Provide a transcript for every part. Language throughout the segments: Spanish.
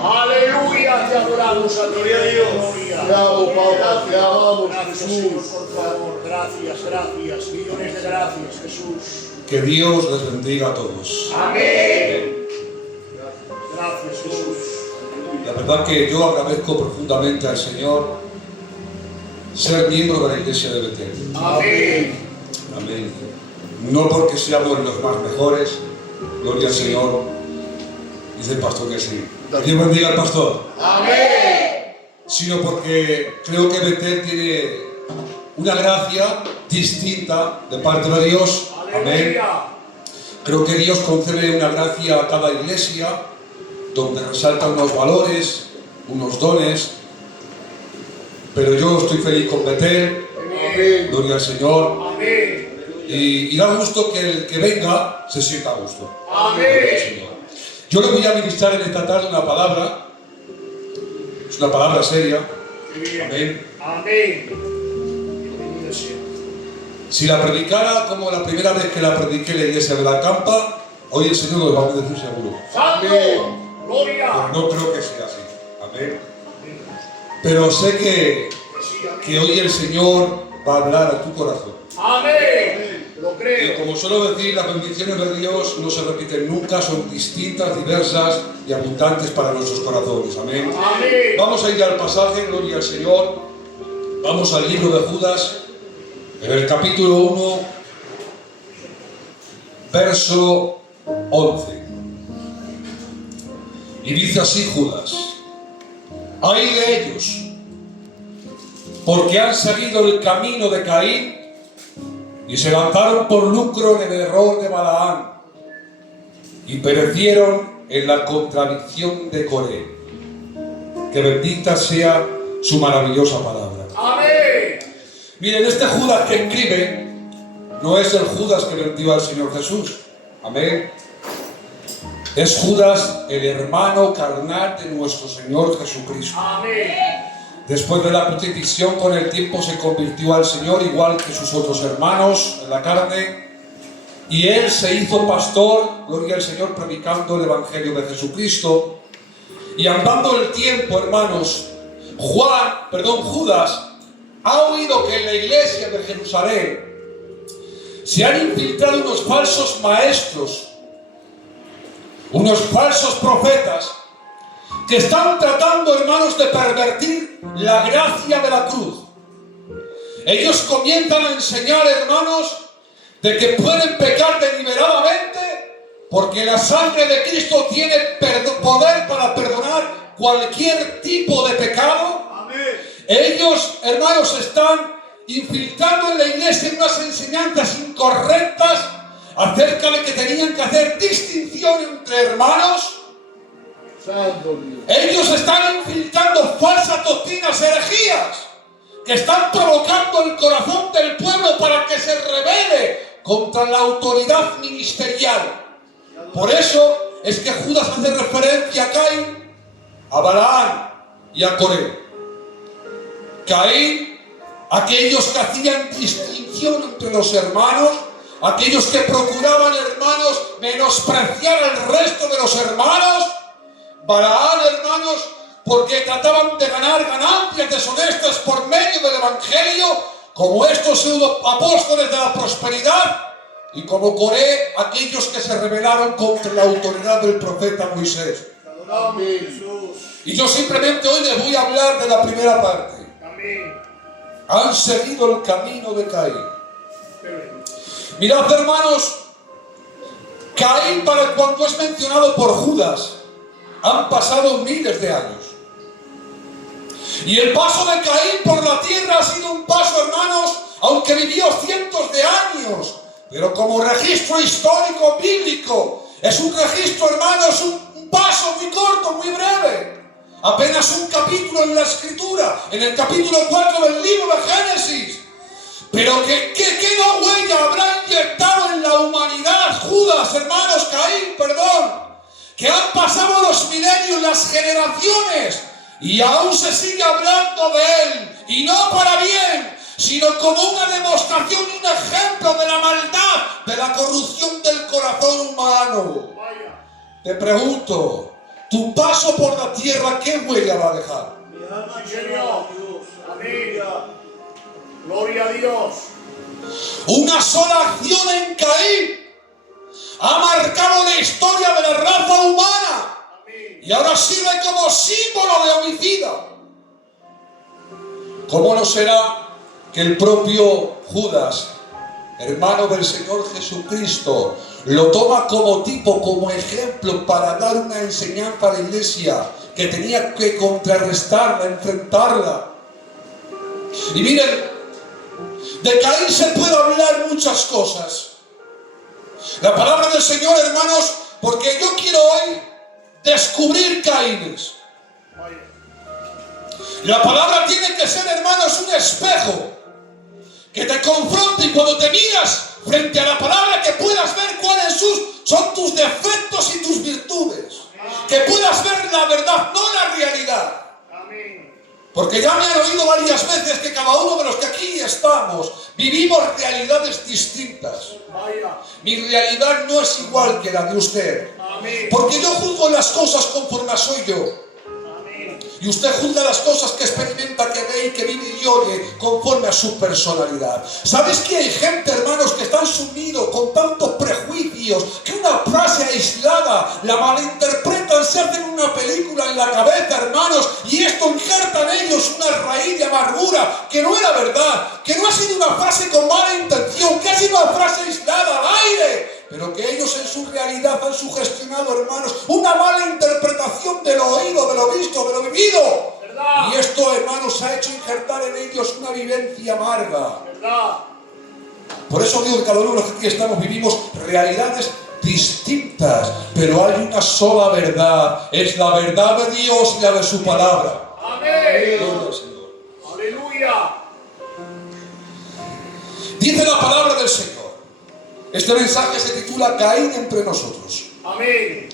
Aleluya, te adoramos a ti. Gloria a Dios. Gloria. Te amo, Pablo, te amamos, Gracias, Jesús. Señor, por favor. Gracias, gracias. Millones de gracias, Jesús. Que Dios les bendiga a todos. Amén. Gracias, Jesús. La verdad que yo agradezco profundamente al Señor ser miembro de la iglesia de Betel. Amén. Amén. No porque seamos los más mejores, gloria al Señor. Dice el pastor que sí. Dios bendiga al pastor. Amén. Sino porque creo que Betel tiene una gracia distinta de parte de Dios. Amén. Aleluya. Creo que Dios concede una gracia a cada iglesia donde resaltan unos valores, unos dones. Pero yo estoy feliz con Betel. Amén. Gloria al Señor. Amén. Y da gusto que el que venga se sienta a gusto. Amén. Gloria al Señor. Yo le voy a ministrar en esta tarde una palabra. Es una palabra seria. Qué bien. Amén. Amén. Bienvenido sea. Si la predicara como la primera vez que la prediqué en la iglesia de la Campa, hoy el Señor nos va a bendecir seguro. Santo. Gloria. Pero no creo que sea así. Amén. Pero sé que hoy el Señor va a hablar a tu corazón. Amén. Lo Y creo. como suelo decir, las bendiciones de Dios no se repiten nunca, son distintas, diversas y abundantes para nuestros corazones. Amén. Amén. Vamos a ir al pasaje, gloria al Señor. Vamos al libro de Judas, en el capítulo 1, verso 11. Y dice así Judas: ¡ay de ellos! Porque han seguido el camino de Caín y se lanzaron por lucro en el error de Balaam y perecieron en la contradicción de Coré. Que bendita sea su maravillosa palabra. Amén. Miren, este Judas que escribe no es el Judas que vendió al Señor Jesús. Amén. Es Judas, el hermano carnal de nuestro Señor Jesucristo. Amén. Después de la crucifixión, con el tiempo se convirtió al Señor igual que sus otros hermanos en la carne. Y él se hizo pastor, gloria al Señor, predicando el Evangelio de Jesucristo. Y andando el tiempo, hermanos, Judas ha oído que en la iglesia de Jerusalén se han infiltrado unos falsos maestros, unos falsos profetas, que están tratando, hermanos, de pervertir la gracia de la cruz. Ellos comienzan a enseñar, hermanos, de que pueden pecar deliberadamente porque la sangre de Cristo tiene poder para perdonar cualquier tipo de pecado. Amén. Ellos, hermanos, están infiltrando en la iglesia unas enseñanzas incorrectas acerca de que tenían que hacer distinción entre hermanos. Santo Dios. Ellos están infiltrando falsas doctrinas, herejías, que están provocando el corazón del pueblo para que se rebele contra la autoridad ministerial. Por eso es que Judas hace referencia a Caín, a Balaam y a Coré. Caín, aquellos que hacían distinción entre los hermanos, aquellos que procuraban, hermanos, menospreciar al resto de los hermanos. Balaam, hermanos, porque trataban de ganar ganancias deshonestas por medio del Evangelio, como estos pseudo apóstoles de la prosperidad, y como Coré, aquellos que se rebelaron contra la autoridad del profeta Moisés. Amén. Jesús. Y yo simplemente hoy les voy a hablar de la primera parte. Amén. Han seguido el camino de Caín. Qué bien. Mirad, hermanos, Caín, para cuando es mencionado por Judas, han pasado miles de años. Y el paso de Caín por la tierra ha sido un paso, hermanos, aunque vivió cientos de años, pero como registro histórico bíblico, es un registro, hermanos, un paso muy corto, muy breve. Apenas un capítulo en la Escritura, en el capítulo 4 del libro de Génesis. Pero ¿qué no huella habrá inyectado en la humanidad Judas, hermanos, Caín, perdón? Que han pasado los milenios, las generaciones, y aún se sigue hablando de él, y no para bien, sino como una demostración, un ejemplo de la maldad, de la corrupción del corazón humano. Vaya. Te pregunto, tu paso por la tierra, ¿qué huella va a dejar? Mi alma Sí, te Señor. alaba, Dios. Amén. Gloria a Dios. Una sola acción en Caín ha marcado la historia de la raza humana Amén. y ahora sirve como símbolo de homicida. ¿Cómo no será que el propio Judas, hermano del Señor Jesucristo, lo toma como tipo, como ejemplo para dar una enseñanza a la iglesia que tenía que contrarrestarla, enfrentarla? Y miren, de Caín se puede hablar muchas cosas. La palabra del Señor, hermanos, porque yo quiero hoy descubrir Caínes. Vaya. La palabra tiene que ser, hermanos, un espejo que te confronte, y cuando te miras frente a la palabra que puedas ver cuáles son tus defectos y tus virtudes. Que puedas ver la verdad, no la realidad. Amén. Porque ya me han oído varias veces que cada uno de los que aquí estamos vivimos realidades distintas. Vaya. Mi realidad no es igual que la de usted. Amén. Porque yo juzgo las cosas conforme soy yo. Amén. Y usted juzga las cosas que experimenta, que ve y que vive y oye conforme a su personalidad. ¿Sabes que hay gente, hermanos, que están sumidos con tantos prejuicios que una frase aislada la malinterpretan, se hacen una película en la cabeza, hermanos, y esto injerta en ellos una raíz de amargura que no era verdad, que no ha sido una frase con mala intención, que ha sido una frase aislada al aire, pero que ellos en su realidad han sugestionado, hermanos, una mala interpretación de lo oído, de lo visto, de lo vivido. ¿Verdad? Y esto, hermanos, ha hecho injertar en ellos una vivencia amarga. ¿Verdad? Por eso digo que cada uno de los que aquí estamos vivimos realidades distintas, pero hay una sola verdad, es la verdad de Dios y la de su palabra. Amén. Gloria al Señor. Aleluya. Dice la palabra del Señor. Este mensaje se titula Caín entre nosotros. Amén.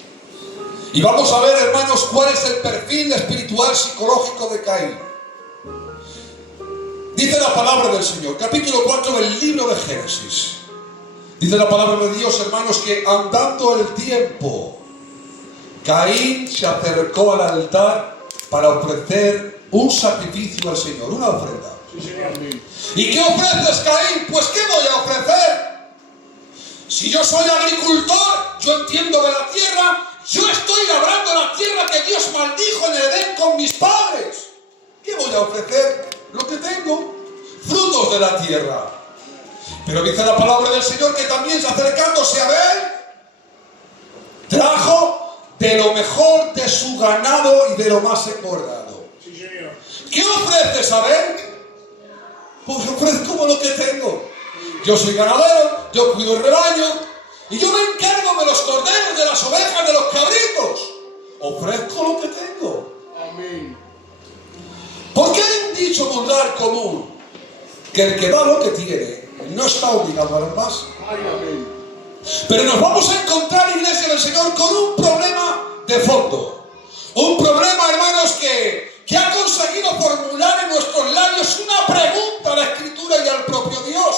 Y vamos a ver, hermanos, cuál es el perfil espiritual psicológico de Caín. Dice la palabra del Señor, capítulo 4 del libro de Génesis. Dice la palabra de Dios, hermanos, que andando el tiempo, Caín se acercó al altar para ofrecer un sacrificio al Señor, una ofrenda. Sí, Señor. ¿Y qué ofreces, Caín? Pues ¿qué voy a ofrecer? Si yo soy agricultor, yo entiendo de la tierra, yo estoy labrando la tierra que Dios maldijo en el Edén con mis padres. ¿Qué voy a ofrecer? Lo que tengo, frutos de la tierra. Pero dice la palabra del Señor que también acercándose a Abel, trajo de lo mejor de su ganado y de lo más engordado. Sí, Señor. ¿Qué ofreces, Abel? Pues ofrezco lo que tengo. Yo soy ganadero, yo cuido el rebaño y yo me encargo de los corderos, de las ovejas, de los cabritos. Ofrezco lo que tengo. Amén. Porque hay un dicho vulgar común, que el que da lo que tiene no está obligado a dar más. Amén. Pero nos vamos a encontrar, iglesia del Señor, con un problema de fondo. Un problema, hermanos, que ha conseguido formular en nuestros labios una pregunta a la Escritura y al propio Dios.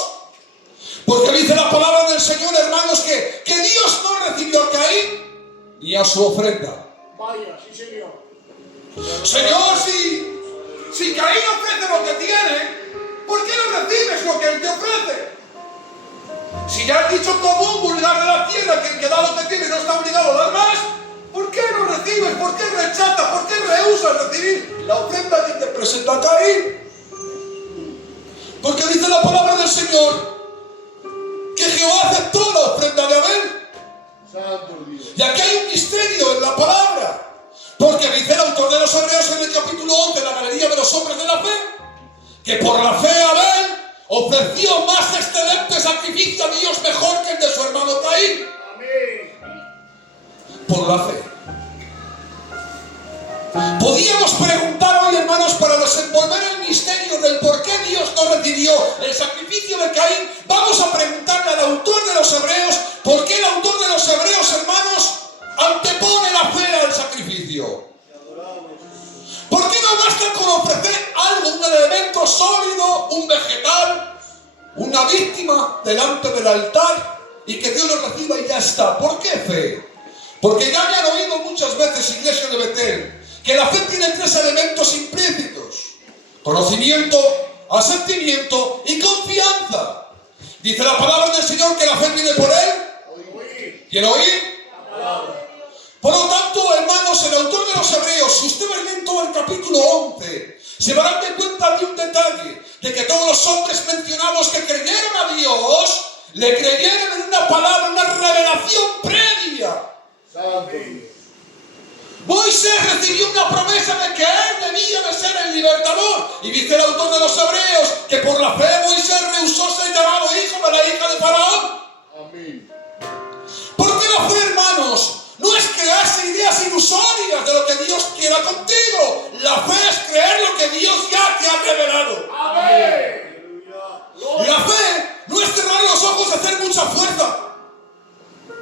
Porque dice la palabra del Señor, hermanos, que Dios no recibió a Caín ni a su ofrenda. Vaya, sí, Señor. Señor, si Caín ofrece lo que tiene, ¿por qué no recibes lo que él te ofrece? Si ya has dicho común vulgar de la tierra que el que da lo que tiene no está obligado a dar más, ¿por qué no recibes? ¿Por qué rechazas? ¿Por qué rehusas recibir la ofrenda que te presenta Caín? Porque dice la palabra del Señor que Jehová aceptó la ofrenda de Abel. Santo Dios. Y aquí hay un misterio en la palabra. Porque dice el autor de los Hebreos en el capítulo 11, la galería de los hombres de la fe, que por la fe Abel ofreció más excelente sacrificio a Dios mejor que el de su hermano Caín. Amén. Por la fe. Podíamos preguntar hoy, hermanos, para desenvolver el misterio del por qué Dios no recibió el sacrificio de Caín, vamos a preguntarle al autor de los Hebreos, ¿por qué el autor de los Hebreos, hermanos, antepone la fe al sacrificio? ¿Por qué no basta con ofrecer algo, un elemento sólido, un vegetal, una víctima delante del altar y que Dios lo reciba y ya está? ¿Por qué fe? Porque ya me han oído muchas veces, iglesia de Betel, que la fe tiene 3 elementos implícitos: conocimiento, asentimiento y confianza. Dice la palabra del Señor que la fe viene por Él y el oír. Por lo tanto, hermanos, el autor de los Hebreos, si ustedes leen todo el capítulo 11, se darán de cuenta de un detalle, de que todos los hombres mencionados que creyeron a Dios, le creyeron en una palabra, una revelación previa. Santo Dios. Moisés recibió una promesa de que él debía de ser el libertador. Y dice el autor de los Hebreos que por la fe Moisés rehusó ser llamado hijo de la hija de Faraón. Amén. Porque la fe, hermanos, no es crearse ideas ilusorias de lo que Dios quiera contigo. La fe es creer lo que Dios ya te ha revelado. Amén. La fe no es cerrar los ojos y hacer mucha fuerza.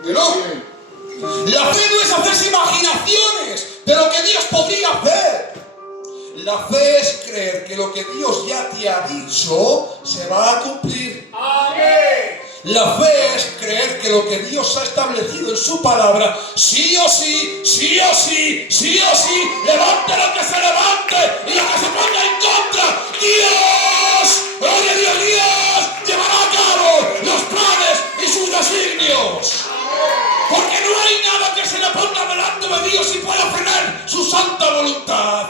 No. Bien. La fe no es hacerse imaginaciones de lo que Dios podría hacer. La fe es creer que lo que Dios ya te ha dicho se va a cumplir. Amén. La fe es creer que lo que Dios ha establecido en su palabra, sí o sí, sí o sí, sí o sí, levante lo que se levante y lo que se ponga en contra, Dios, gloria a Dios, Dios llevará a cabo los planes y sus designios. Porque no hay nada que se le ponga delante de Dios y pueda frenar su santa voluntad.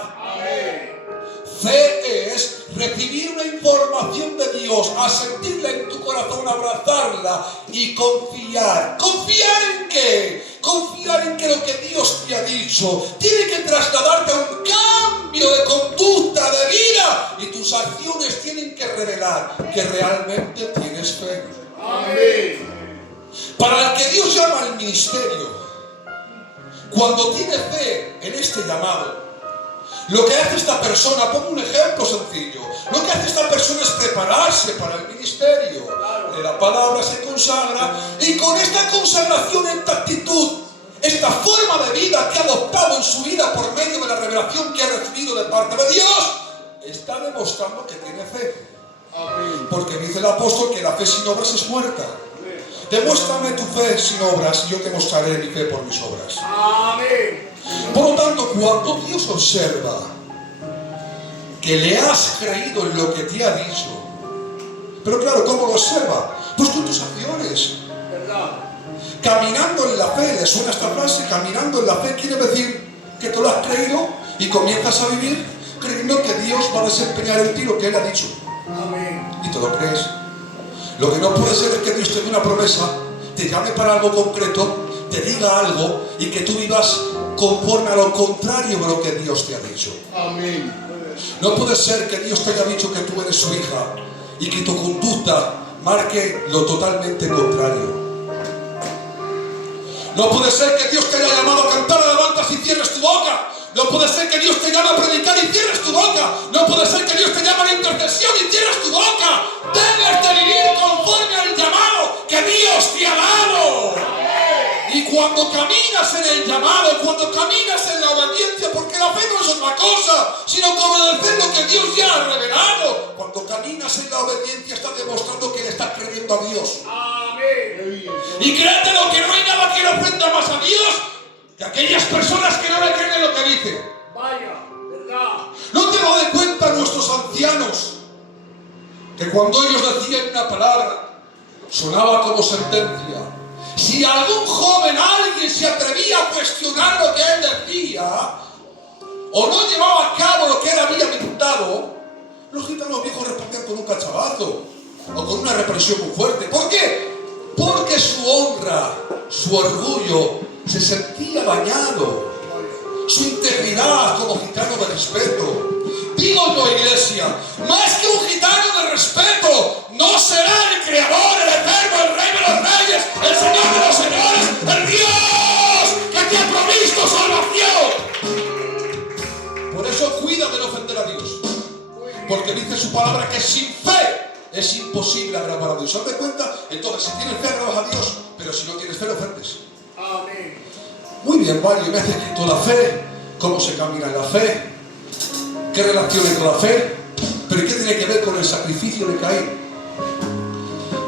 Fe es recibir una información de Dios, asentirla en tu corazón, abrazarla y confiar. ¿Confiar en qué? Confiar en que lo que Dios te ha dicho tiene que trasladarte a un cambio de conducta, de vida, y tus acciones tienen que revelar que realmente tienes fe. Amén. Para el que Dios llama al ministerio, cuando tiene fe en este llamado, lo que hace esta persona, pongo un ejemplo sencillo, lo que hace esta persona es prepararse para el ministerio. De la palabra se consagra y con esta consagración, esta actitud, esta forma de vida que ha adoptado en su vida por medio de la revelación que ha recibido de parte de Dios, está demostrando que tiene fe. Amén. Porque dice el apóstol que la fe sin obras es muerta. Demuéstrame tu fe sin obras y yo te mostraré mi fe por mis obras. Amén. Por lo tanto, cuando Dios observa que le has creído en lo que te ha dicho, pero claro, ¿cómo lo observa? Pues con tus acciones. ¿Verdad? Caminando en la fe, ¿le suena esta frase? Caminando en la fe quiere decir que tú lo has creído y comienzas a vivir creyendo que Dios va a desempeñar en ti lo que Él ha dicho. Amén. Y te lo crees. Lo que no puede ser es que Dios te dé una promesa, te llame para algo concreto, te diga algo y que tú vivas conforme a lo contrario de lo que Dios te ha dicho. Amén. No puede ser que Dios te haya dicho que tú eres su hija y que tu conducta marque lo totalmente contrario. No puede ser que Dios te haya llamado a cantar alabanzas y cierres tu boca. No puede ser que Dios te llame a predicar y cierres tu boca. No puede ser que Dios te llame a la intercesión y cierres tu boca. Debes de vivir conforme al llamado que Dios te ha dado. Y cuando caminas en el llamado, cuando caminas en la obediencia, porque la fe no es otra cosa, sino que obedecer lo que Dios ya ha revelado. Cuando caminas en la obediencia, estás demostrando que le estás creyendo a Dios. Amén. Y créetelo que no hay nada que le ofenda más a Dios que aquellas personas que no le creen en lo que dicen. Vaya, ¿verdad? ¿No te lo de cuenta nuestros ancianos? Que cuando ellos decían una palabra, sonaba como sentencia. Si algún joven, alguien se atrevía a cuestionar lo que él decía, o no llevaba a cabo lo que él había dictado, los gitanos viejos respondían con un cachabazo, o con una represión muy fuerte. ¿Por qué? Porque su honra, su orgullo, se sentía dañado. Su integridad como gitano de respeto. Digo yo, iglesia, más que un gitano de respeto, no será el creador, el eterno, el rey de los reyes, el señor de los señores, el Dios que te ha provisto salvación. Por eso cuida de no ofender a Dios. Porque dice su palabra que sin fe es imposible agradar a Dios. ¿Se dan cuenta? Entonces, si tienes fe, agradas a Dios, pero si no tienes fe, lo ofendes. Amén. Muy bien, Mario, me has escrito la fe, cómo se camina en la fe, qué relación hay con la fe, pero ¿qué tiene que ver con el sacrificio de Caín?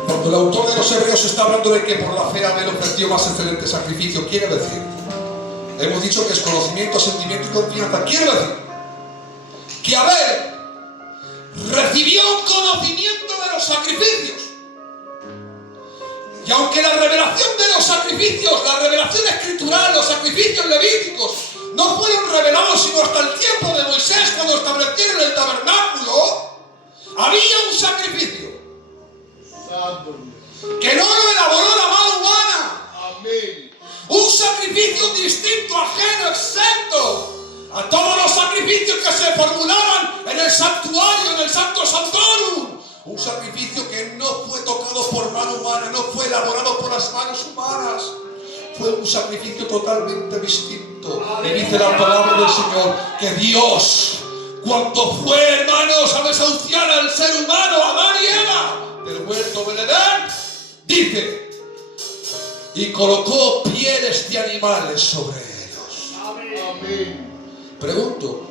Cuando el autor de los Hebreos está hablando de que por la fe Abel ofreció más excelente sacrificio, quiere decir Hemos dicho que es conocimiento, sentimiento y confianza. Quiere decir que Abel recibió un conocimiento de los sacrificios. Y aunque la revelación de los sacrificios, la revelación escritural, los sacrificios levíticos, no fueron revelados sino hasta el tiempo de Moisés, cuando establecieron el tabernáculo, había un sacrificio Santo Dios. que no lo elaboró la mano humana. Amén. Un sacrificio distinto, ajeno, exento a todos los sacrificios que se formulaban en el santuario, en el Santo Santorum. Un sacrificio que no fue tocado por mano humana, no fue elaborado por las manos humanas. Fue un sacrificio totalmente distinto. Y dice la palabra del Señor que Dios, cuando fue, hermanos, a desahuciar al ser humano, Adán y Eva, del huerto del Edén, dice, y colocó pieles de animales sobre ellos. Amén. Pregunto,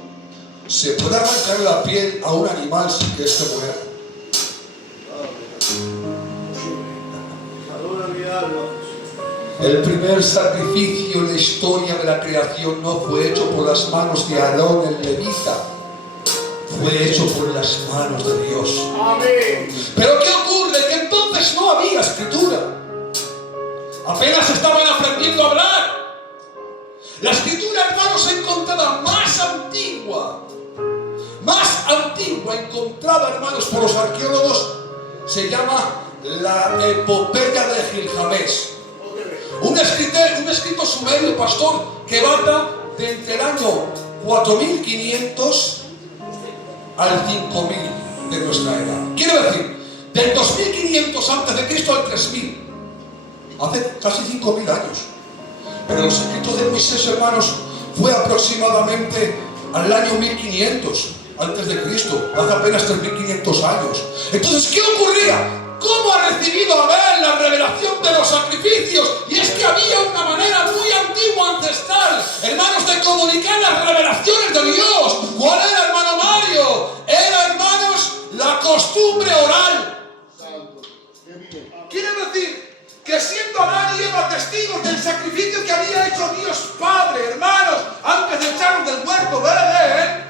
¿se puede arrancar la piel a un animal sin que éste muera? El primer sacrificio en la historia de la creación no fue hecho por las manos de Aarón el levita, fue hecho por las manos de Dios. Amén. Pero ¿qué ocurre? Que entonces no había escritura. Apenas estaban aprendiendo a hablar. La escritura, hermanos, encontrada más antigua, encontrada, hermanos, por los arqueólogos, se llama la Epopeya de Gilgamesh. Un escrito sumerio, pastor, que data de entre el año 4500 al 5000 de nuestra era. Quiero decir, del 2500 antes de Cristo al 3000. Hace casi 5000 años. Pero los escritos de Moisés, hermanos, fue aproximadamente al año 1500 antes de Cristo, hace apenas 3500 años. Entonces, ¿qué ocurría? ¿Cómo ha recibido Abel la revelación de los sacrificios? Y es que había una manera muy antigua, ancestral, hermanos, de comunicar las revelaciones de Dios. ¿Cuál era, hermano Mario? Era, hermanos, la costumbre oral. Santo. Qué bien. Quiere decir que siendo Adán y Eva testigos del sacrificio que había hecho Dios Padre, hermanos, antes de echarnos del huerto del Edén,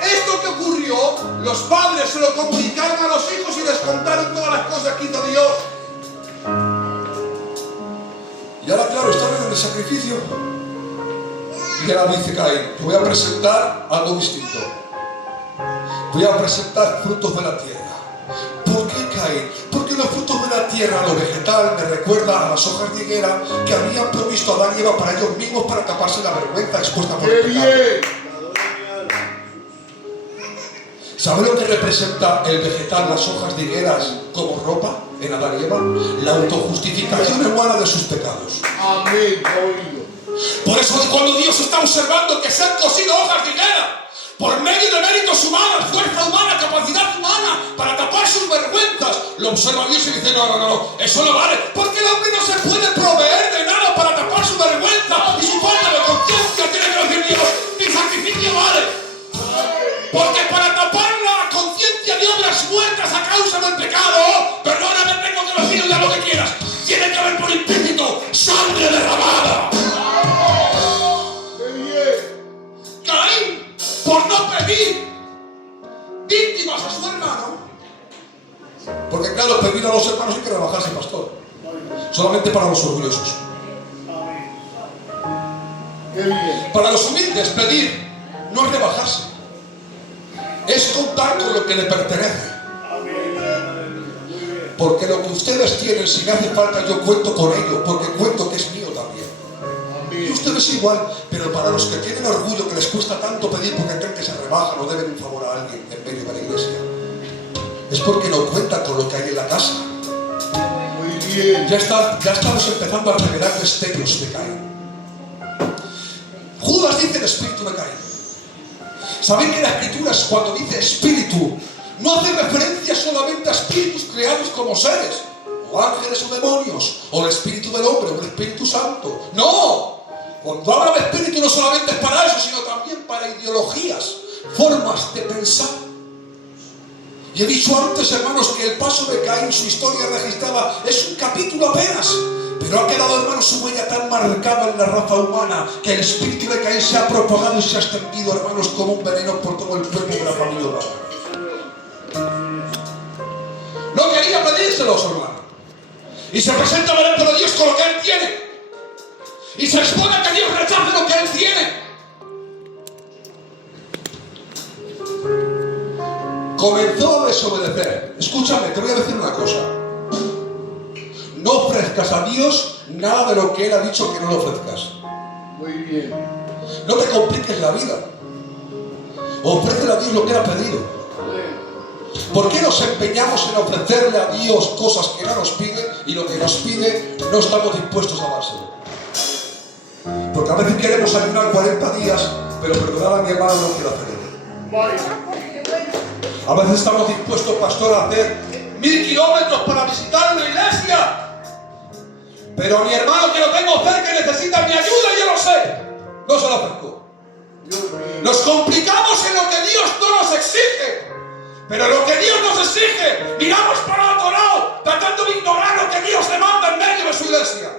esto que ocurrió, los padres se lo comunicaron a los hijos y les contaron todas las cosas que hizo Dios. Y ahora, claro, están en el sacrificio. Y ahora dice Caín, te voy a presentar algo distinto. Voy a presentar frutos de la tierra. ¿Por qué Caín? Porque los frutos de la tierra, lo vegetal, me recuerda a las hojas de higuera que habían provisto a Adán y Eva para ellos mismos para taparse la vergüenza expuesta por Qué el pecado. bien. ¿Sabe lo que representa el vegetal, las hojas de higueras, como ropa en Adán y Eva? La autojustificación humana de sus pecados. Amén. Oído. Por eso cuando Dios está observando que se han cosido hojas de higuera, por medio de méritos humanos, fuerza humana, capacidad humana, para tapar sus vergüenzas, lo observa Dios y dice, no, eso no vale, porque el hombre no se puede proveer de nada para tapar su vergüenza y su falta de conciencia. Tiene que decir Dios, mi sacrificio vale. Porque para tapar la conciencia de obras muertas a causa del pecado, perdóname, tengo que decir ya lo que quieras, tiene que haber por implícito sangre derramada. Qué bien. Caín, por no pedir víctimas a su hermano, porque claro, pedir a los hermanos hay que rebajarse, pastor, solamente para los orgullosos. Qué bien. Para los humildes, pedir no es rebajarse, es contar con lo que le pertenece. Porque lo que ustedes tienen, si me hace falta, yo cuento con ello, porque cuento que es mío también. Y ustedes igual, pero para los que tienen orgullo, que les cuesta tanto pedir porque creen que se rebajan o deben un favor a alguien en medio de la iglesia, es porque no cuentan con lo que hay en la casa. Muy bien. Ya estamos empezando a revelar misterios de Caín. Judas dice el espíritu de Caín. ¿Saben que la escritura, cuando dice espíritu, no hace referencia solamente a espíritus creados como seres, o ángeles o demonios, o el espíritu del hombre, o el Espíritu Santo? No. Cuando habla de espíritu no solamente es para eso, sino también para ideologías, formas de pensar. Y he dicho antes, hermanos, que el paso de Caín, su historia registrada, es un capítulo apenas. Pero ha quedado, hermano, su huella tan marcada en la raza humana que el espíritu de Caín se ha propagado y se ha extendido, hermanos, como un veneno por todo el cuerpo de la familia humana. No quería pedírselos, hermano. Y se presenta delante de Dios con lo que Él tiene. Y se expone a que Dios rechace lo que Él tiene. Comenzó a desobedecer. Escúchame, te voy a decir una cosa. No ofrezcas a Dios nada de lo que Él ha dicho que no lo ofrezcas. Muy bien. No te compliques la vida. Ofrécele a Dios lo que Él ha pedido. ¿Por qué nos empeñamos en ofrecerle a Dios cosas que no nos pide y lo que nos pide no estamos dispuestos a dárselo? Porque a veces queremos ayunar 40 días, pero perdonad a mi hermano, no quiero hacerlo. A veces estamos dispuestos, pastor, a hacer 1000 kilómetros para visitar una iglesia. Pero a mi hermano que lo tengo cerca y necesita mi ayuda, yo lo sé. No se lo ofrezco. Nos complicamos en lo que Dios no nos exige. Pero lo que Dios nos exige, miramos para otro lado, tratando de ignorar lo que Dios demanda en medio de su iglesia.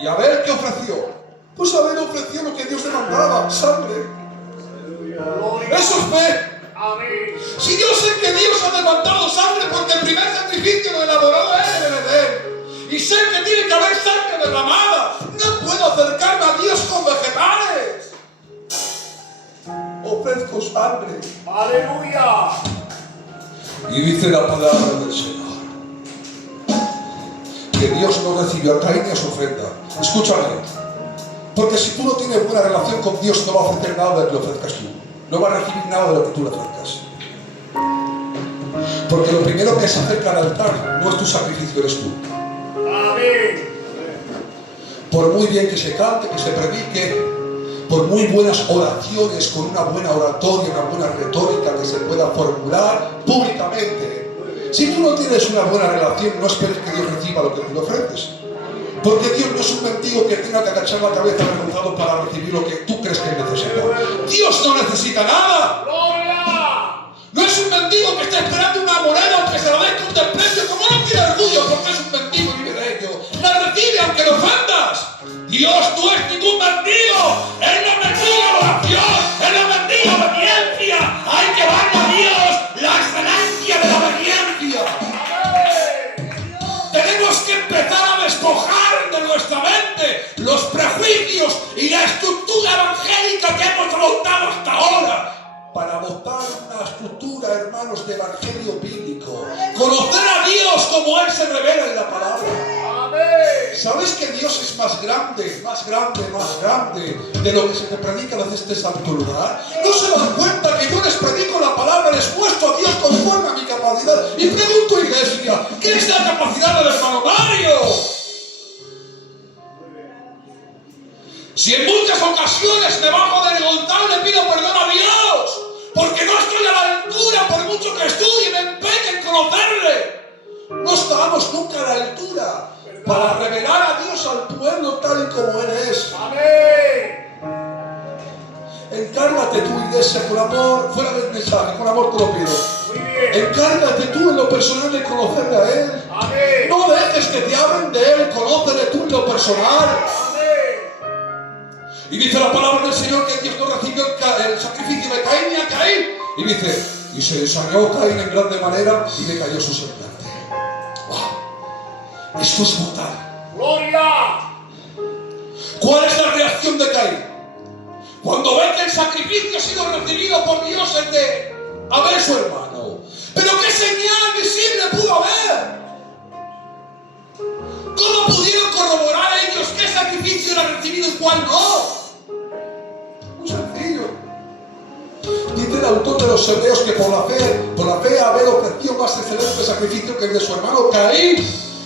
Y Abel, ¿qué ofreció? Pues Abel ofreció lo que Dios demandaba, sangre. Eso es fe. Si yo sé que Dios ha demandado sangre porque el primer sacrificio lo elaboró Él en Edén, y sé que tiene que haber sangre derramada, no puedo acercarme a Dios con vegetales. Ofrezco sangre. Aleluya. Y dice la palabra del Señor que Dios no recibió a Caín ni a su ofrenda. Escúchame, porque si tú no tienes buena relación con Dios, no va a ofrecer nada de lo que le ofrezcas tú. No va a recibir nada de lo que tú le ofrezcas. Porque lo primero que se acerca al altar no es tu sacrificio, eres tú. Amén. Por muy bien que se cante, que se predique, por muy buenas oraciones, con una buena oratoria, una buena retórica que se pueda formular públicamente, si tú no tienes una buena relación, no esperes que Dios reciba lo que tú le ofreces. Porque Dios no es un mendigo que tenga que agachar la cabeza avergonzado para recibir lo que tú crees que necesita. Dios no necesita nada. No es un mendigo que está esperando una moneda aunque se la dé con desprecio, como no tiene orgullo porque es un mendigo y vive de ello. La recibe aunque lo ofendas. Dios no es ningún mendigo. Él no mendiga oración. Él no mendiga obediencia. Hay que darle a Dios la excelencia de la obediencia. Tenemos que empezar a despojar de nuestra mente los prejuicios y la estructura evangélica que hemos adoptado hasta ahora, para adoptar una estructura, hermanos, de evangelio bíblico. Conocer a Dios como Él se revela en la palabra. ¿Sabes que Dios es más grande de lo que se te predica desde este santo lugar? ¿No se dan cuenta que yo les predico la palabra, les muestro a Dios conforme a mi capacidad? Y pregunto, iglesia, ¿qué es la capacidad del hermano Mario? Si en muchas ocasiones me bajo del altar le pido perdón a Dios, porque no estoy a la altura por mucho que estudie y me empeñe en conocerle. No estábamos nunca a la altura para revelar a Dios al pueblo tal y como Él es. Amén. Encárgate tú, iglesia, con amor, fuera del mensaje, con amor te lo pido. Muy bien. Encárgate tú en lo personal de conocerle a Él. Amén. No dejes que te hablen de Él, conócele tú en lo personal. Y dice la palabra del Señor que Dios no recibió el sacrificio de Caín ni a Caín. Y dice, y se ensañó Caín en grande manera y le cayó su semblante. ¡Wow! Esto es brutal. ¡Gloria! ¿Cuál es la reacción de Caín? Cuando ve que el sacrificio ha sido recibido por Dios, el de Abel, su hermano. ¿Pero qué señal visible pudo haber? ¿Cómo pudieron corroborar ellos qué sacrificio era recibido y cuál no? Muy sencillo. Dice el autor de los Hebreos que por la fe Abel ofreció más excelente sacrificio que el de su hermano Caín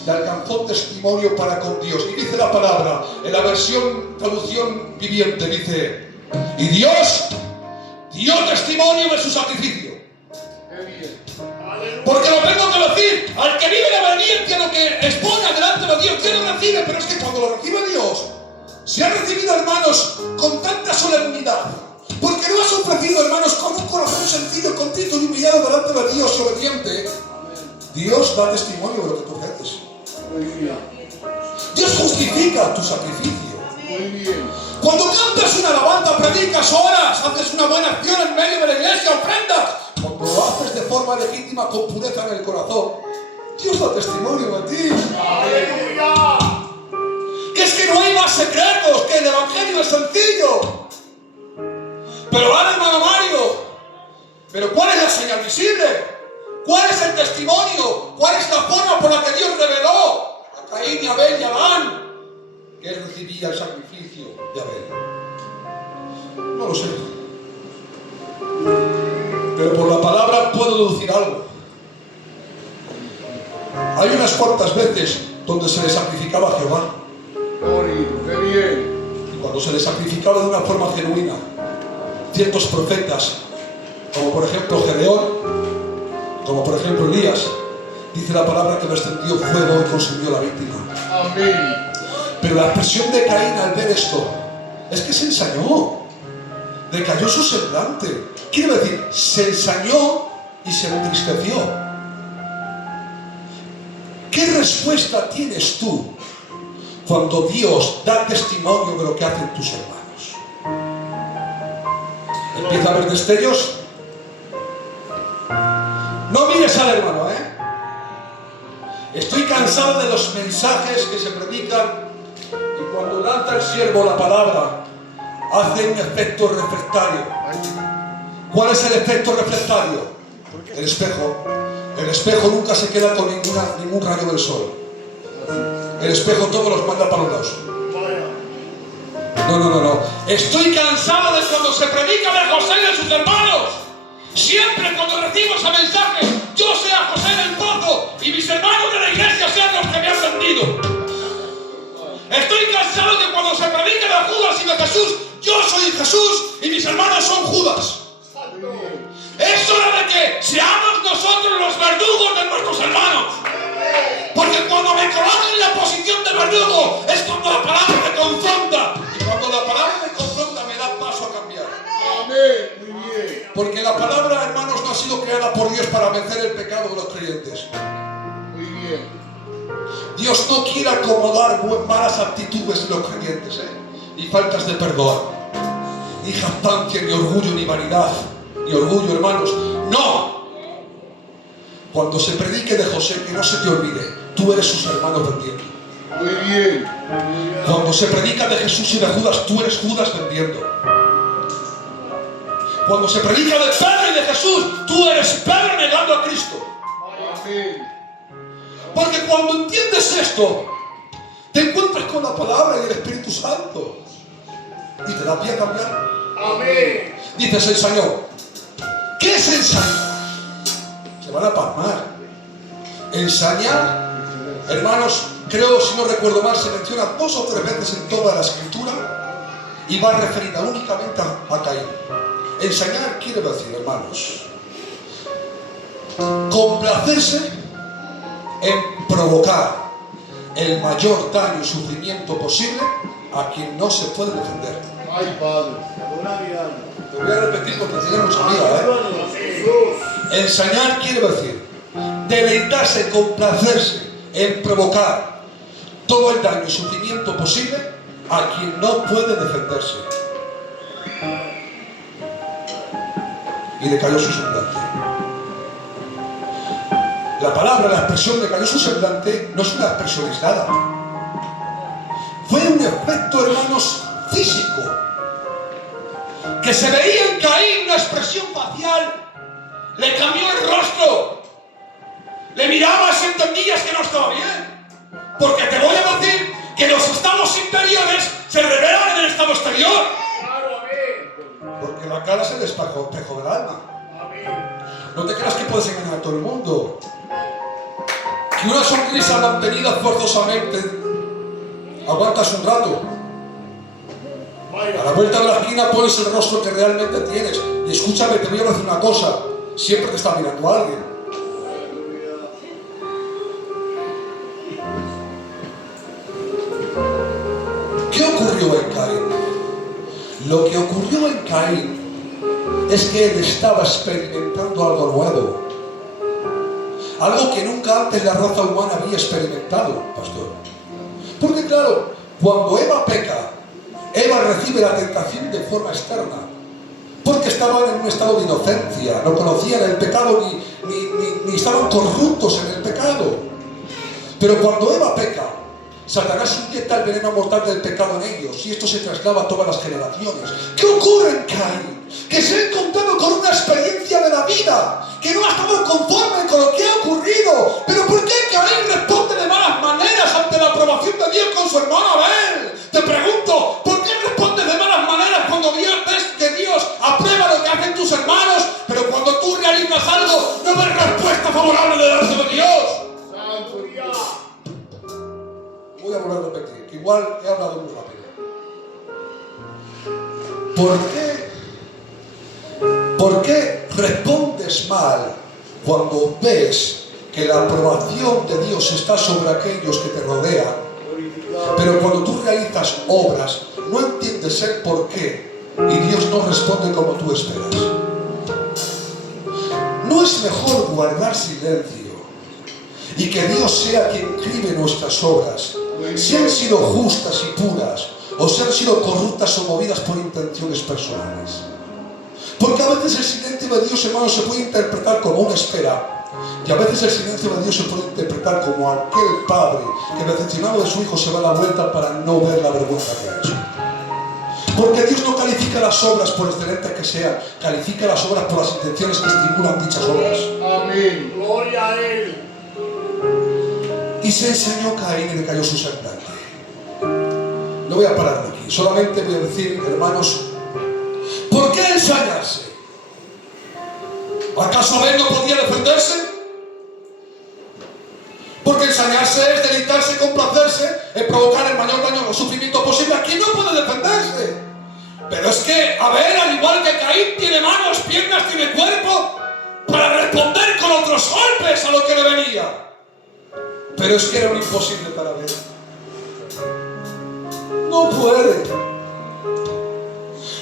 y alcanzó testimonio para con Dios. Y dice la palabra, en la traducción viviente, dice, y Dios dio testimonio de su sacrificio. Porque lo tengo que decir, al que vive la obediencia, lo que expone delante de Dios, Dios lo recibe, pero es que cuando lo recibe Dios, se ha recibido, hermanos, con tanta solemnidad, porque lo has ofrecido, hermanos, con un corazón sencillo, contrito y humillado delante de Dios y obediente. Dios da testimonio de lo que tú ofreces. Muy bien. Dios justifica tu sacrificio. Muy bien. Cuando cantas una alabanza, predicas, oras, haces una buena acción en medio de la iglesia, ofrendas. Cuando lo haces de forma legítima, con pureza en el corazón, Dios da testimonio a ti. ¡Aleluya! Que es que no hay más secretos, que el evangelio es sencillo. Pero vale, hermano Mario. Pero ¿cuál es la señal visible? ¿Cuál es el testimonio? ¿Cuál es la forma por la que Dios reveló a Caín y Abel y Adán que él recibía el sacrificio de Abel? No lo sé. Pero por la palabra puedo deducir algo. Hay unas cuantas veces donde se le sacrificaba a Jehová. Qué bonito, qué bien. Y cuando se le sacrificaba de una forma genuina, ciertos profetas, como por ejemplo Gedeón, como por ejemplo Elías, dice la palabra que descendió fuego y consumió la víctima. Amén. Pero la expresión de Caín al ver esto es que se ensañó, decayó su semblante. Quiere decir, se ensañó y se entristeció. ¿Qué respuesta tienes tú cuando Dios da testimonio de lo que hacen tus hermanos? ¿Empieza a haber destellos? No mires al hermano, Estoy cansado de los mensajes que se predican y cuando lanza el siervo la palabra, hace un efecto refractario. ¿Cuál es el efecto refractario? El espejo. El espejo nunca se queda con ningún rayo del sol. El espejo todo los manda para los lados. No. Estoy cansado de cuando se predica de José y de sus hermanos. Siempre cuando recibo ese mensaje, yo sea José en el pozo y mis hermanos de la iglesia sean los que me han vendido. Estoy cansado de cuando se predica de Judas y de Jesús, yo soy Jesús y mis hermanos son Judas. Es hora de que seamos nosotros los verdugos de nuestros hermanos. Porque cuando me colocan en la posición de verdugo es cuando la palabra me confronta. Y cuando la palabra me confronta me da paso a cambiar. Amén. Muy bien. Porque la palabra, hermanos, no ha sido creada por Dios para vencer el pecado de los creyentes. Muy bien. Dios no quiere acomodar malas actitudes de los creyentes, ni faltas de perdón, ni jactancia, ni orgullo, ni vanidad, ni orgullo, hermanos. ¡No! Cuando se predique de José, que no se te olvide, tú eres sus hermanos vendiendo. Muy bien. Cuando se predica de Jesús y de Judas, tú eres Judas vendiendo. Cuando se predica de Pedro y de Jesús, tú eres Pedro negando a Cristo. Amén. Porque cuando entiendes esto, te encuentras con la palabra y el Espíritu Santo. Y te da pie a cambiar. Amén. Dices el Señor. ¿Qué es ensañar? Se van a palmar. Ensañar, hermanos, creo, si no recuerdo mal, se menciona 2 o 3 veces en toda la Escritura y va referida únicamente a Caín. Ensañar quiere decir, hermanos, complacerse en provocar el mayor daño y sufrimiento posible a quien no se puede defender. Ay, Padre. Te voy a repetir porque tiene mucha amiga, Ensañar quiere decir deleitarse, complacerse en provocar todo el daño y sufrimiento posible a quien no puede defenderse. Y le cayó su semblante. La palabra, la expresión de cayó su semblante no es una expresión aislada. Fue un efecto, hermanos, físico. Que se veía en Caín una expresión facial. Le cambió el rostro. Le mirabas y entendías que no estaba bien. Porque te voy a decir que los estados interiores se revelan en el estado exterior. Claro, amén. Porque la cara es el espejo del alma. Amén. No te creas que puedes engañar a todo el mundo. Que una sonrisa mantenida forzosamente aguantas un rato. A la vuelta de la esquina pones el rostro que realmente tienes. Y escúchame, te voy a decir una cosa. Siempre te está mirando alguien. ¿Qué ocurrió en Caín? Lo que ocurrió en Caín es que él estaba experimentando algo nuevo. Algo que nunca antes la raza humana había experimentado, pastor. Porque claro, cuando Eva peca, Eva recibe la tentación de forma externa. Porque estaban en un estado de inocencia, no conocían el pecado ni estaban corruptos en el pecado. Pero cuando Eva peca, Satanás inyecta el veneno mortal del pecado en ellos y esto se traslada a todas las generaciones. ¿Qué ocurre en Caín? Que se ha encontrado con una experiencia de la vida, que no ha estado conforme con lo que ha ocurrido. ¿Pero por qué Caín responde de malas maneras ante la aprobación de Dios con su hermano Abel? Te pregunto, ¿por qué respondes de malas maneras cuando ves que Dios aprueba lo que hacen tus hermanos, pero cuando tú realizas algo no ves respuesta favorable delante de Dios? Voy a volver a repetir, que igual he hablado muy rápido. ¿Por qué respondes mal cuando ves que la aprobación de Dios está sobre aquellos que te rodean? Pero cuando tú realizas obras, no entiendes el por qué y Dios no responde como tú esperas. ¿No es mejor guardar silencio y que Dios sea quien escribe nuestras obras, si han sido justas y puras o si han sido corruptas o movidas por intenciones personales? Porque a veces el silencio de Dios, hermano, se puede interpretar como una espera, y a veces el silencio de Dios se puede interpretar como aquel padre que decepcionado de su hijo se va a la vuelta para no ver la vergüenza que ha hecho. Porque Dios no califica las obras por excelentes que sean, califica las obras por las intenciones que estimulan dichas obras. Amén. Gloria a Él. Y se enseñó Caín y le cayó su semblante. No voy a parar aquí, solamente voy a decir, hermanos, ¿por qué ensañarse? ¿Acaso Abel no podía defenderse? Porque ensañarse es deleitarse, complacerse en provocar el mayor daño o sufrimiento posible a quien no puede defenderse. Pero es que Abel, al igual que Caín, tiene manos, piernas, tiene cuerpo para responder con otros golpes a lo que le venía. Pero es que era un imposible para Abel. No puede.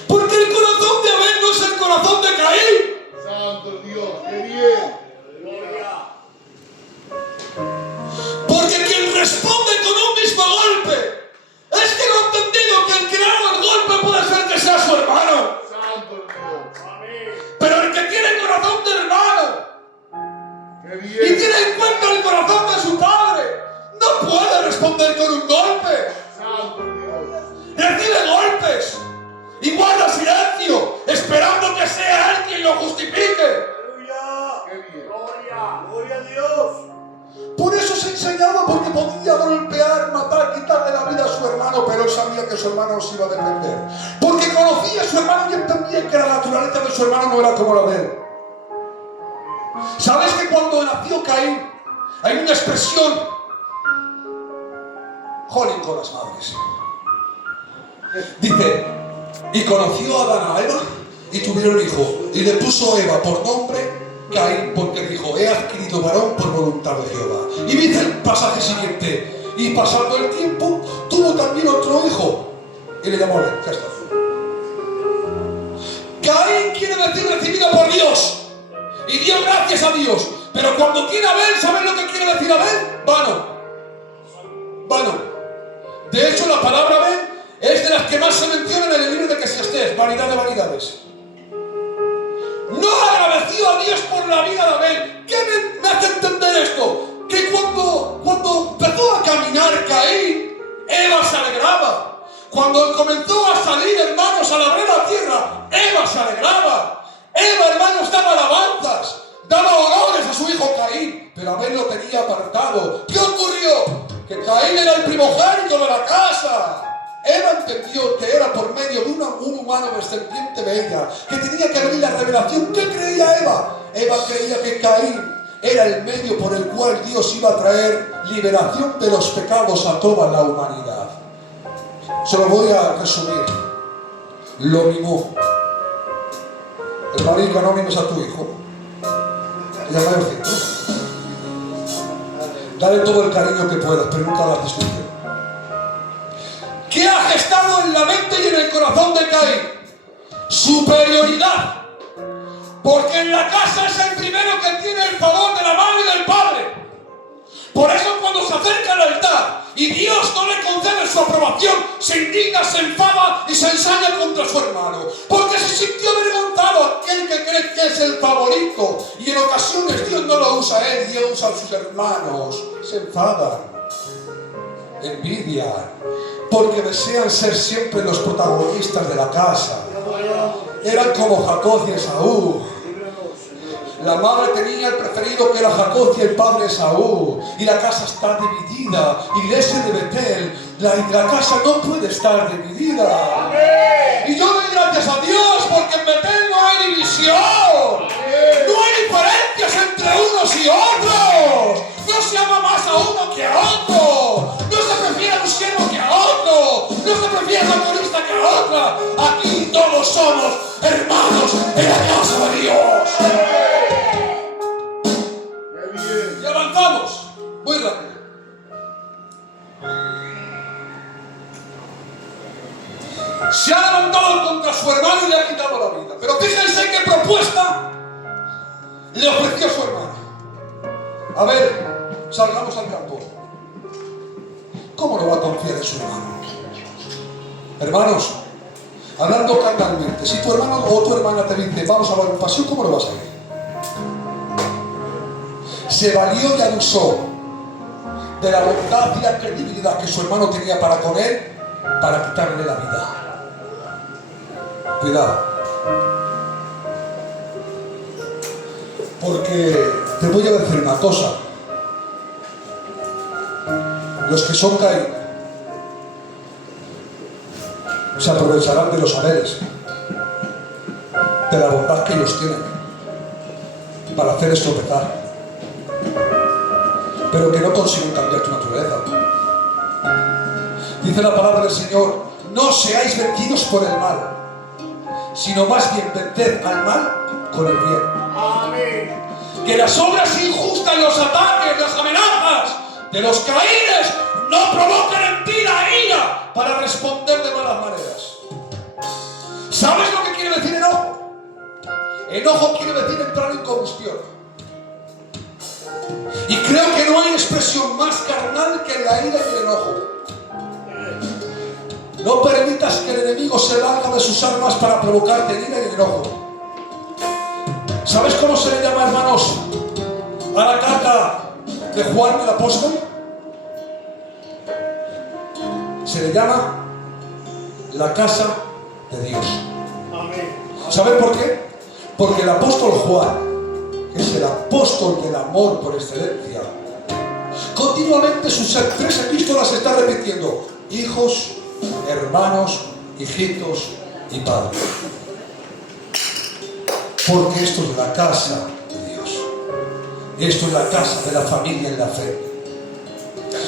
Porque el corazón de Abel no es el corazón de Caín. Santo Dios, qué bien. Gloria. Porque quien responde con un mismo golpe es que no ha entendido que el que haga el golpe puede ser que sea su hermano. Santo Dios. Amén. Pero el que tiene corazón de hermano Qué y bien. tiene en cuenta el corazón de su padre no puede responder con un golpe. Santo Dios. Recibe golpes y guarda silencio, esperando que sea él quien lo justifique. Aleluya. Qué bien. Gloria. Gloria a Dios. Por eso se enseñaba, porque podía golpear, matar, quitarle la vida a su hermano, pero él sabía que su hermano los iba a defender. Porque conocía a su hermano y entendía que la naturaleza de su hermano no era como la de él. ¿Sabes que cuando nació Caín hay una expresión? Jolín con las madres. Dice, y conoció a Adán a Eva y tuvieron un hijo. Y le puso Eva por nombre Caín, porque dijo, he adquirido varón por voluntad de Jehová. Y dice el pasaje siguiente, y pasando el tiempo, tuvo también otro hijo. Y le llamó Abel. Ya está. Caín quiere decir recibido por Dios. Y dio gracias a Dios. Pero cuando quiere Abel, ¿saben lo que quiere decir Abel? Vano. Vano. De hecho, la palabra Abel es de las que más se mencionan en el libro de Eclesiastés, vanidad de vanidades. No agradeció a Dios por la vida de Abel. ¿Qué me hace entender esto? Que cuando empezó a caminar Caín, Eva se alegraba. Cuando comenzó a salir, hermanos, a labrar la tierra, Eva se alegraba. Eva, hermanos, daba alabanzas, daba honores a su hijo Caín, pero Abel lo tenía apartado. ¿Qué ocurrió? Que Caín era el primogénito de la casa. Eva entendió que era por medio de un humano descendiente de ella, que tenía que venir la revelación. ¿Qué creía Eva? Eva creía que Caín era el medio por el cual Dios iba a traer liberación de los pecados a toda la humanidad. Se lo voy a resumir. Lo mimó. El marido no mimes a tu hijo. Ya me lo siento. Dale todo el cariño que puedas, pero nunca la destrucción. ¿Qué ha gestado en la mente y en el corazón de Caín? Superioridad. Porque en la casa es el primero que tiene el favor de la madre y del padre. Por eso cuando se acerca al altar y Dios no le concede su aprobación, se indigna, se enfada y se ensaña contra su hermano. Porque se sintió avergonzado aquel que cree que es el favorito. Y en ocasiones Dios no lo usa a él, Dios usa a sus hermanos. Se enfadan, envidian, porque desean ser siempre los protagonistas de la casa. Eran como Jacob y Esaú. La madre tenía el preferido que era Jacob y el padre Esaú. Y la casa está dividida. Iglesia de Betel, la casa no puede estar dividida. Y yo doy gracias a Dios porque en Betel no hay división. No hay diferencias entre unos y otros. No se ama más a uno que a otro. No se prefiere a un siervo que a otro. No se prefiere a una corista que a otra. Aquí todos somos hermanos en la casa de Dios. Y avanzamos muy rápido. Se ha levantado contra su hermano y le ha quitado la vida. Pero fíjense qué propuesta le ofreció a su hermano. A ver, salgamos al campo. ¿Cómo no va a confiar en su hermano? Hermanos, hablando carnalmente, si tu hermano o tu hermana te dice vamos a dar un paseo, ¿cómo lo vas a ir? Se valió y abusó de la bondad y la credibilidad que su hermano tenía para con él, para quitarle la vida. Cuidado, porque te voy a decir una cosa. Los que son Caín se aprovecharán de los saberes, de la bondad que ellos tienen para hacer esto pecar, pero que no consiguen cambiar tu naturaleza. Dice la palabra del Señor: no seáis vencidos por el mal, sino más bien venced al mal con el bien. Amén. Que las obras injustas, los ataques, las amenazas de los Caínes no provoquen en ti la ira para responder de malas maneras. ¿Sabes lo que quiere decir enojo? Enojo quiere decir entrar en combustión. Y creo que no hay expresión más carnal que la ira y el enojo. No permitas que el enemigo se valga de sus armas para provocarte ira y enojo. ¿Sabes cómo se le llama, hermanos, a la carta de Juan el apóstol? Se le llama la casa de Dios. Amén. ¿Saben por qué? Porque el apóstol Juan, que es el apóstol del amor por excelencia, continuamente sus 3 epístolas está repitiendo: hijos, hermanos, hijitos y padres. Porque esto es la casa de Dios. Esto es la casa de la familia en la fe.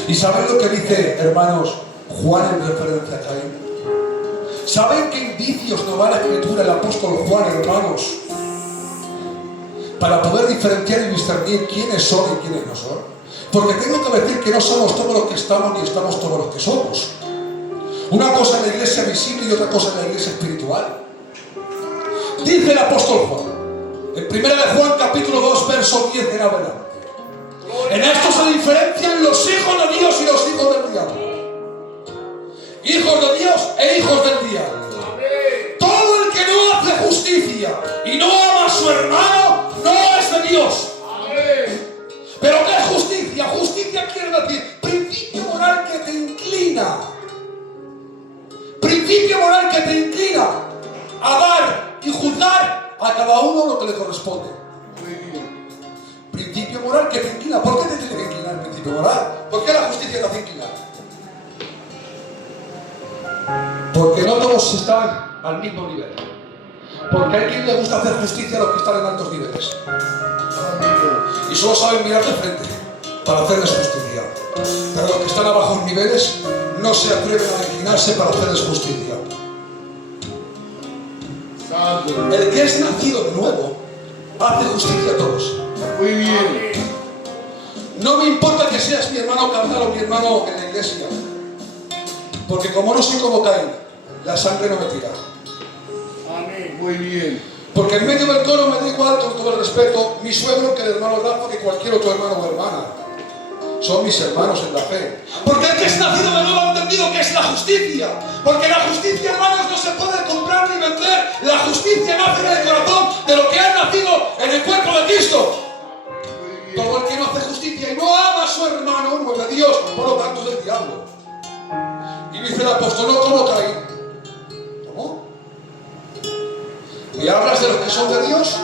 ¿Y saben lo que dice, hermanos, Juan en referencia a Caín? ¿Saben qué indicios nos da la escritura el apóstol Juan, hermanos, para poder diferenciar y discernir quiénes son y quiénes no son? Porque tengo que decir que no somos todos los que estamos ni estamos todos los que somos. Una cosa en la iglesia visible y otra cosa en la iglesia espiritual. Dice el apóstol Juan, en 1 de Juan capítulo 2, verso 10 en adelante: en esto se diferencian los hijos de Dios y los hijos del diablo. Hijos de Dios e hijos del diablo. Todo el que no hace justicia y no ama a su hermano no es de Dios. ¿Pero qué es justicia? Justicia quiere decir principio moral que te inclina. Principio moral que te inclina a dar y juzgar a cada uno lo que le corresponde. Principio moral que te inclina. ¿Por qué te tiene que inclinar el principio moral? ¿Por qué la justicia te hace inclinar? Porque no todos están al mismo nivel. Porque hay quien le gusta hacer justicia a los que están en altos niveles. Y solo saben mirar de frente para hacerles justicia. Pero los que están a bajos niveles no se atreven a inclinarse para hacerles justicia. El que es nacido de nuevo hace justicia a todos. Muy bien. No me importa que seas mi hermano carnal o mi hermano en la iglesia. Porque como no soy como Caín, la sangre no me tira. Amén. Muy bien. Porque en medio del coro me da igual, con todo el respeto, mi suegro que el hermano Rafa que cualquier otro hermano o hermana. son mis hermanos en la fe. Porque el que es nacido de nuevo ha entendido que es la justicia. Porque la justicia, hermanos, no se puede comprar ni vender. La justicia nace en el corazón de lo que ha nacido en el cuerpo de Cristo. Todo el que no hace justicia y no ama a su hermano no es de Dios, por lo tanto es del diablo. Y dice el apóstol, no como Caín. ¿Cómo? ¿Me hablas de los que son de Dios?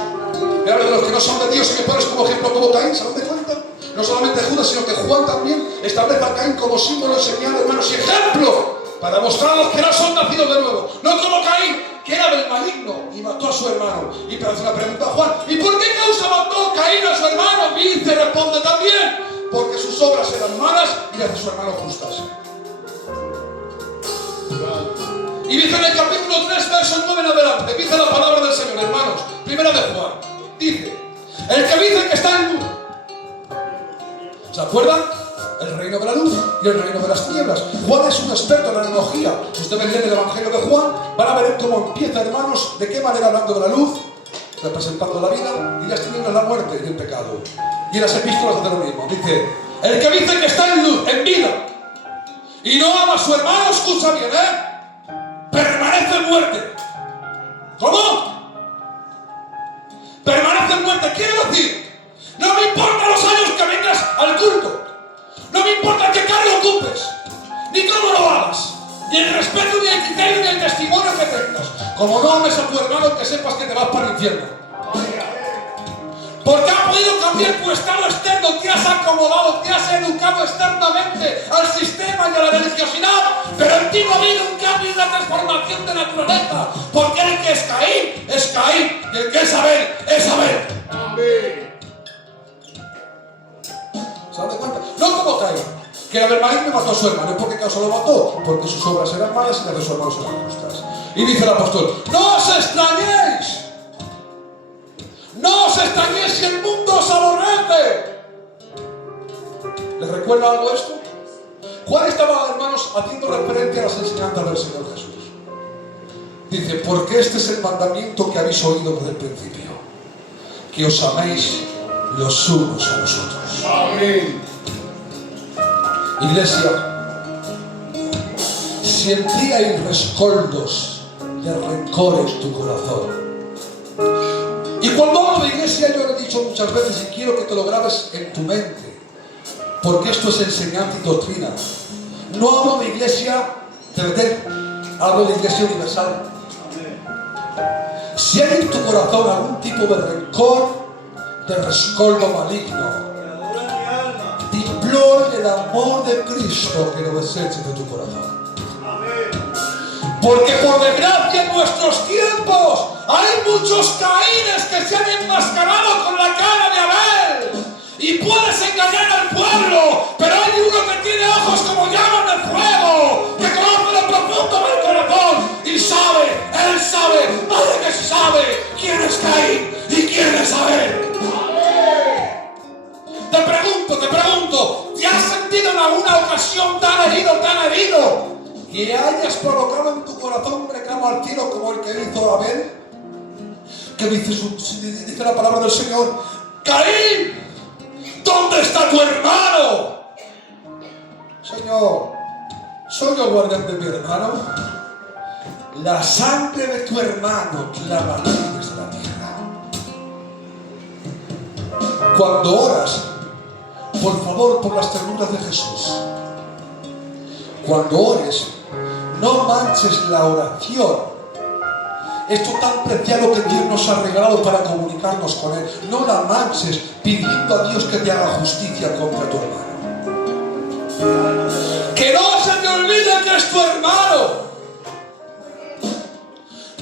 ¿Me hablas de los que no son de Dios y me pones como ejemplo como Caín? ¿Se dan de cuenta? No solamente Judas, sino que Juan también establece a Caín como símbolo, señal, hermanos, y ejemplo para mostrarnos que no son nacidos de nuevo. No como Caín, que era del maligno y mató a su hermano. Y te hace una pregunta a Juan, ¿y por qué causa mató Caín a su hermano? Y dice, responde también, porque sus obras eran malas y las de su hermano justas. Y dice en el capítulo 3, verso 9 en adelante, dice la palabra del Señor, hermanos, primera de Juan, dice, el que dice que está en luz, ¿se acuerdan? El reino de la luz y el reino de las tinieblas. Juan es un experto en la analogía. Si ustedes leen el Evangelio de Juan, van a ver cómo empieza, hermanos, de qué manera hablando de la luz, representando la vida, y las tinieblas la muerte y el pecado. Y en las epístolas hace lo mismo. Dice, el que dice que está en luz, en vida, y no ama a su hermano, escucha bien, permanece en muerte. ¿Cómo? Permanece en muerte. Quiere decir, no me importa los años que vengas al culto. No me importa qué cargo ocupes, ni cómo lo hagas, ni el respeto, ni el criterio, ni el testimonio que tengas. Como no ames a tu hermano, que sepas que te vas para el infierno. Porque ha podido cambiar tu estado externo, te has acomodado, te has educado externamente al sistema y a la religiosidad, pero en ti no ha habido un cambio y una transformación de naturaleza. Porque el que es Caín, y el que es Abel, es Abel. Amén. ¿Se dan cuenta? No como Caín, que era del maligno y mató a su hermano. ¿Y por qué causa lo mató? Porque sus obras eran malas y las de su hermano eran justas. Y dice el apóstol, no os extrañéis. No os extrañéis si el mundo os aborrece. ¿Les recuerda algo esto? Juan estaba, hermanos, haciendo referencia a las enseñanzas del Señor Jesús. Dice, porque este es el mandamiento que habéis oído desde el principio, que os améis los unos a los otros. Amén. Iglesia, si en ti hay rescoldos de rencor en tu corazón, y cuando hablo de iglesia yo lo he dicho muchas veces y quiero que te lo grabes en tu mente, porque esto es enseñanza y doctrina. No hablo de iglesia de Betel, hablo de iglesia universal. Si hay en tu corazón algún tipo de rencor, de rescoldo maligno, te imploro el amor de Cristo que lo deseche de tu corazón. Porque por desgracia en nuestros tiempos hay muchos Caínes que se han enmascarado con la cara de Abel. Y puedes engañar al pueblo, pero hay uno que tiene ojos como llamas de fuego, que conoce lo profundo del corazón y sabe, él sabe, madre que sabe quién es Caín y quién es Abel. Te pregunto, ¿te has sentido en alguna ocasión tan herido, que hayas provocado en tu corazón un reclamo al cielo como el que hizo Abel? Que dice la palabra del Señor, Caín, ¿dónde está tu hermano? Señor, ¿soy yo guardián de mi hermano? La sangre de tu hermano clama a ti desde la tierra. Cuando oras, por favor, por las ternuras de Jesús, cuando ores, no manches la oración. Esto tan preciado que Dios nos ha regalado para comunicarnos con Él. No la manches pidiendo a Dios que te haga justicia contra tu hermano. Que no se te olvide que es tu hermano.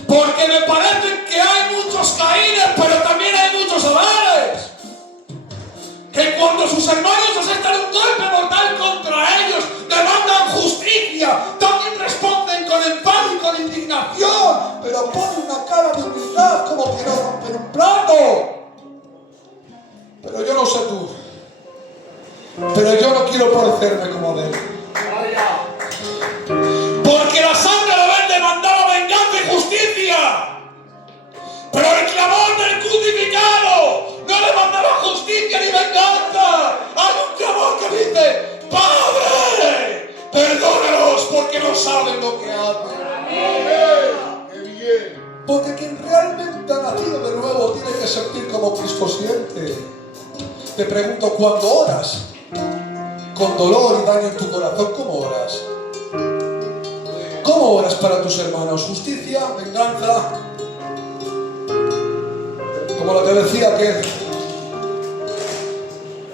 Porque me parece que hay muchos Caínes, pero también hay muchos Abeles. Que cuando sus hermanos aceptan un golpe mortal contra ellos, demandan justicia, también responden con enfado y con indignación, pero ponen una cara de humildad como que no rompen un plato. Pero yo no sé tú, pero yo no quiero parecerme como de él. Porque la sangre de Abel demandaba venganza y justicia, pero el clamor del crucificado no le mandaba justicia ni venganza. Hay un clamor que dice, saben lo que hacen. Amén. ¡Qué bien! Porque quien realmente ha nacido de nuevo tiene que sentir como Cristo siente. Te pregunto, cuando oras con dolor y daño en tu corazón, ¿cómo oras? ¿Cómo oras para tus hermanos? ¿Justicia? ¿Venganza? Como lo que decía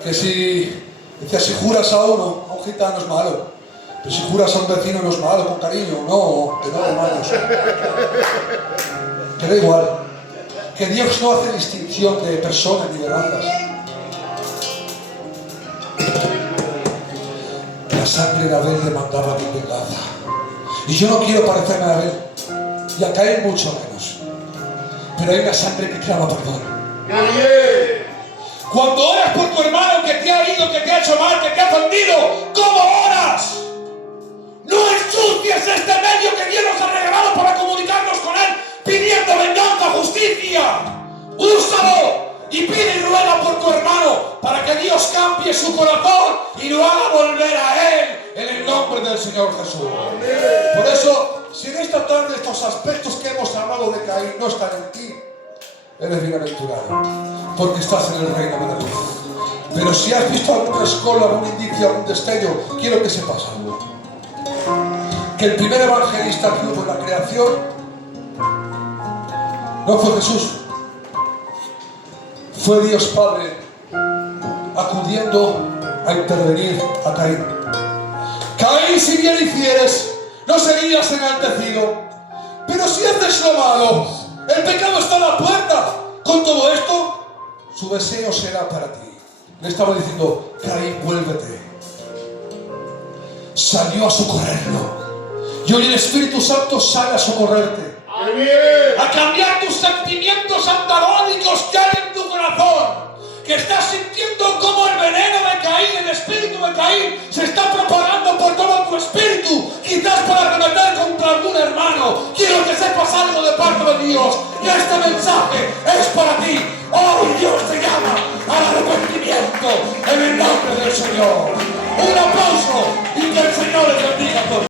que si juras a uno, a un gitano es malo, pero si juras a un vecino no es malo, con cariño, no, hermanos. Que da igual, que Dios no hace distinción de personas ni de razas. La sangre de Abel demandaba mi venganza. Y yo no quiero parecerme a Abel, y a Caín mucho menos. Pero hay una sangre que clama perdón. ¡Qué bien! Cuando oras por tu hermano que te ha herido, que te ha hecho mal, que te ha ofendido, ¿cómo oras? No ensucies este medio que Dios nos ha regalado para comunicarnos con Él, pidiendo venganza, justicia. Úsalo y pide y ruega por tu hermano para que Dios cambie su corazón y lo haga volver a Él en el nombre del Señor Jesús. Por eso, si en esta tarde estos aspectos que hemos hablado de Caín no están en ti, eres bienaventurado, porque estás en el reino de la luz. Pero si has visto alguna escola, algún indicio, algún destello, quiero que sepas algo. Que el primer evangelista que hubo en la creación no fue Jesús, fue Dios Padre acudiendo a intervenir a Caín. Caín, si bien hicieres, no serías enaltecido, pero si haces lo malo, el pecado está a la puerta. Con todo esto, su deseo será para ti. Le estaba diciendo, Caín, vuélvete. Salió a socorrerlo. Y hoy el Espíritu Santo sale a socorrerte. ¡Qué bien! A cambiar tus sentimientos antagónicos que hay en tu corazón. Que estás sintiendo como el veneno de Caín, el espíritu de Caín, se está propagando por todo tu espíritu. Quizás para remeter contra algún hermano. Quiero que sepas algo de parte de Dios. Que este mensaje es para ti. Hoy Dios te llama al arrepentimiento en el nombre del Señor. Un aplauso